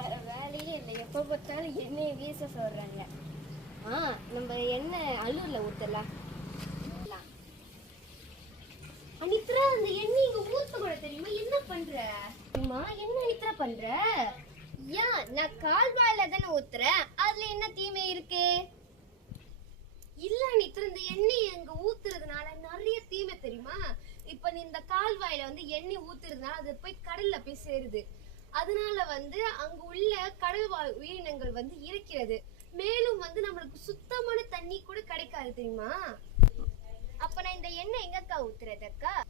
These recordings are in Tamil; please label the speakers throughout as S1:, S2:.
S1: வர வேலையே இல்லை. எப்போ பார்த்தாலும் என்னையை வீச சொல்கிறாங்க ஆ நம்ம என்ன அல்லூரில் ஊத்தலாம்? அனித்ரா அந்த எண்ணெய் இங்க ஊத்த கூட தெரியுமா? என்ன பண்ற? அம்மா என்ன அனித்ரா பண்ற? ஏன் நான் கால்வாயில தானே ஊத்துறேன். அதுல என்ன தீமை இருக்கு? இல்ல அனித்ரா இந்த எண்ணெய் அங்க ஊத்துறதுனால நிறைய தீமை தெரியுமா? இப்ப நீ இந்த கால்வாயில வந்து எண்ணெய் ஊத்துறதுனால அது போய் கடல்ல போய் சேருது. அதனால வந்து அங்கு உள்ள கடல் வாழ் உயிரினங்கள் வந்து இருக்கிறது. மேலும் வந்து நம்மளுக்கு சுத்தமான தண்ணி கூட கிடைக்காது தெரியுமா? அப்ப நான் இந்த எண்ணெய் எங்கக்கா ஊத்துறது அக்கா?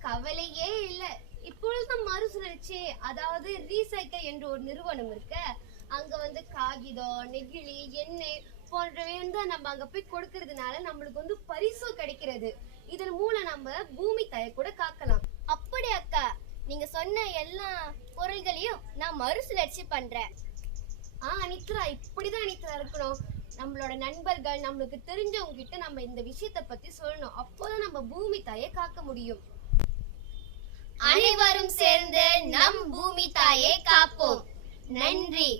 S1: கவலையே இல்ல. இப்பொழுது மறுசுழற்சி அதாவது ரீசைக்கிள் என்ற ஒரு நிறுவனம் இருக்கு அங்க வந்து காகிதம் நெகிழி எண்ணெய் போன்றவை வந்து நம்ம அங்க போய் கொடுக்கறதுனால நம்மளுக்கு வந்து பரிசு கிடைக்கிறது. இதன் மூலம் நம்ம பூமி தாயை கூட காக்கலாம். அப்படி அக்கா நீங்க சொன்ன எல்லா பொருள்களையும் நான் மறுசுழற்சி பண்றேன். ஆ அனித்ரா இப்படிதான் அனித்ரா இருக்கணும். நம்மளோட நண்பர்கள் நம்மளுக்கு தெரிஞ்சவங்க கிட்ட நம்ம இந்த விஷயத்தை பத்தி சொல்லணும். அப்போதான் நம்ம பூமி தாயை காக்க முடியும்.
S2: அனைவரும் சேர்ந்து நம் பூமி தாயை காப்போம். நன்றி.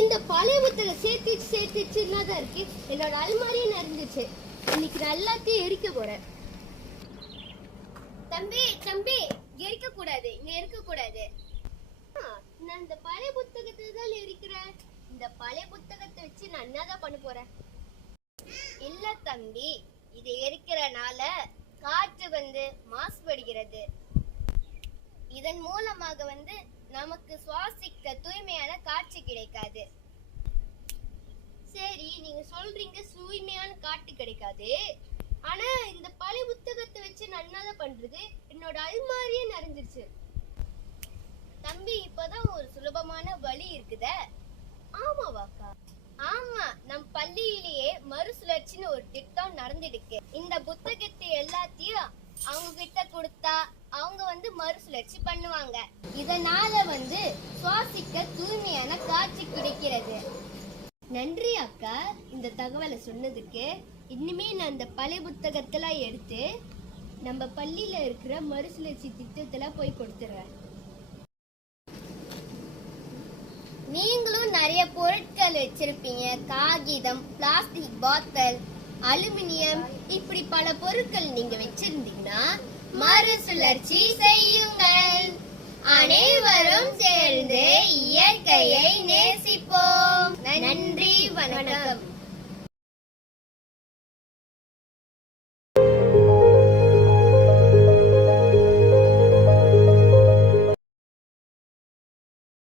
S1: இந்த பழைய புத்தகம் சேர்த்து சேர்த்து தான் இருக்கு? என்னோட அல்மாரியும் நிறைஞ்சிச்சு இன்னைக்கு நான் எல்லாத்தையும் எரிக்க போறேன்.
S2: தம்பி தம்பி. இருக்க கூடாது இங்க இருக்க கூடாது
S1: ஆ, நான் இந்த பழைய புத்தகத்தை தான் எரிக்கிறேன்
S2: இந்த பழைய புத்தகத்தை வச்சு நான் என்னதான் பண்ண போறேன்? இல்ல தம்பி இது எரிக்கிறனால காற்று வந்து மாசுபடுகிறது. இதன் மூலமாக வந்து நமக்கு சுவாசிக்க தூய்மையான காற்று கிடைக்காது.
S1: சரி நீங்க சொல்றீங்க தூய்மையான காட்டு கிடைக்காது. ஆனா இந்த பழைய புத்தகத்தை வச்சு நான் என்னதான் பண்றது? என்னோட அல்மாரியே நிறைஞ்சிருச்சு.
S2: தம்பி இப்பதான் ஒரு சுலபமான வழி இருக்குதுதே
S1: ஆமா வாக்கா.
S2: ஆமா நம் பள்ளியிலேயே மறுசுழற்சின்னு ஒரு திட்டம் நடந்துடுக்கு. இந்த புத்தகத்தை எல்லாத்தையும் அவங்க கிட்ட கொடுத்தா அவங்க வந்து மறுசுழற்சி பண்ணுவாங்க. இதனால வந்து சுவாசிக்க தூய்மையான காட்சி கிடைக்கிறது.
S1: நன்றி அக்கா. இந்த தகவலை சொன்னதுக்கு இனிமே நான் இந்த பழைய புத்தகத்தெல்லாம் எடுத்து நம்ம பள்ளியில் இருக்கிற மறுசுழற்சி திட்டத்தில் போய் கொடுத்துறேன்.
S2: நீங்களும் நிறைய பொருட்கள் வச்சிருப்பீங்க. காகிதம் பிளாஸ்டிக் பாத்தல் அலுமினியம். இப்படி பல பொருட்கள் நீங்க வச்சிருந்தீங்கன்னா மறுசுழற்சி செய்யுங்கள். அனைவரும் சேர்ந்து இயற்கையை வணக்கம்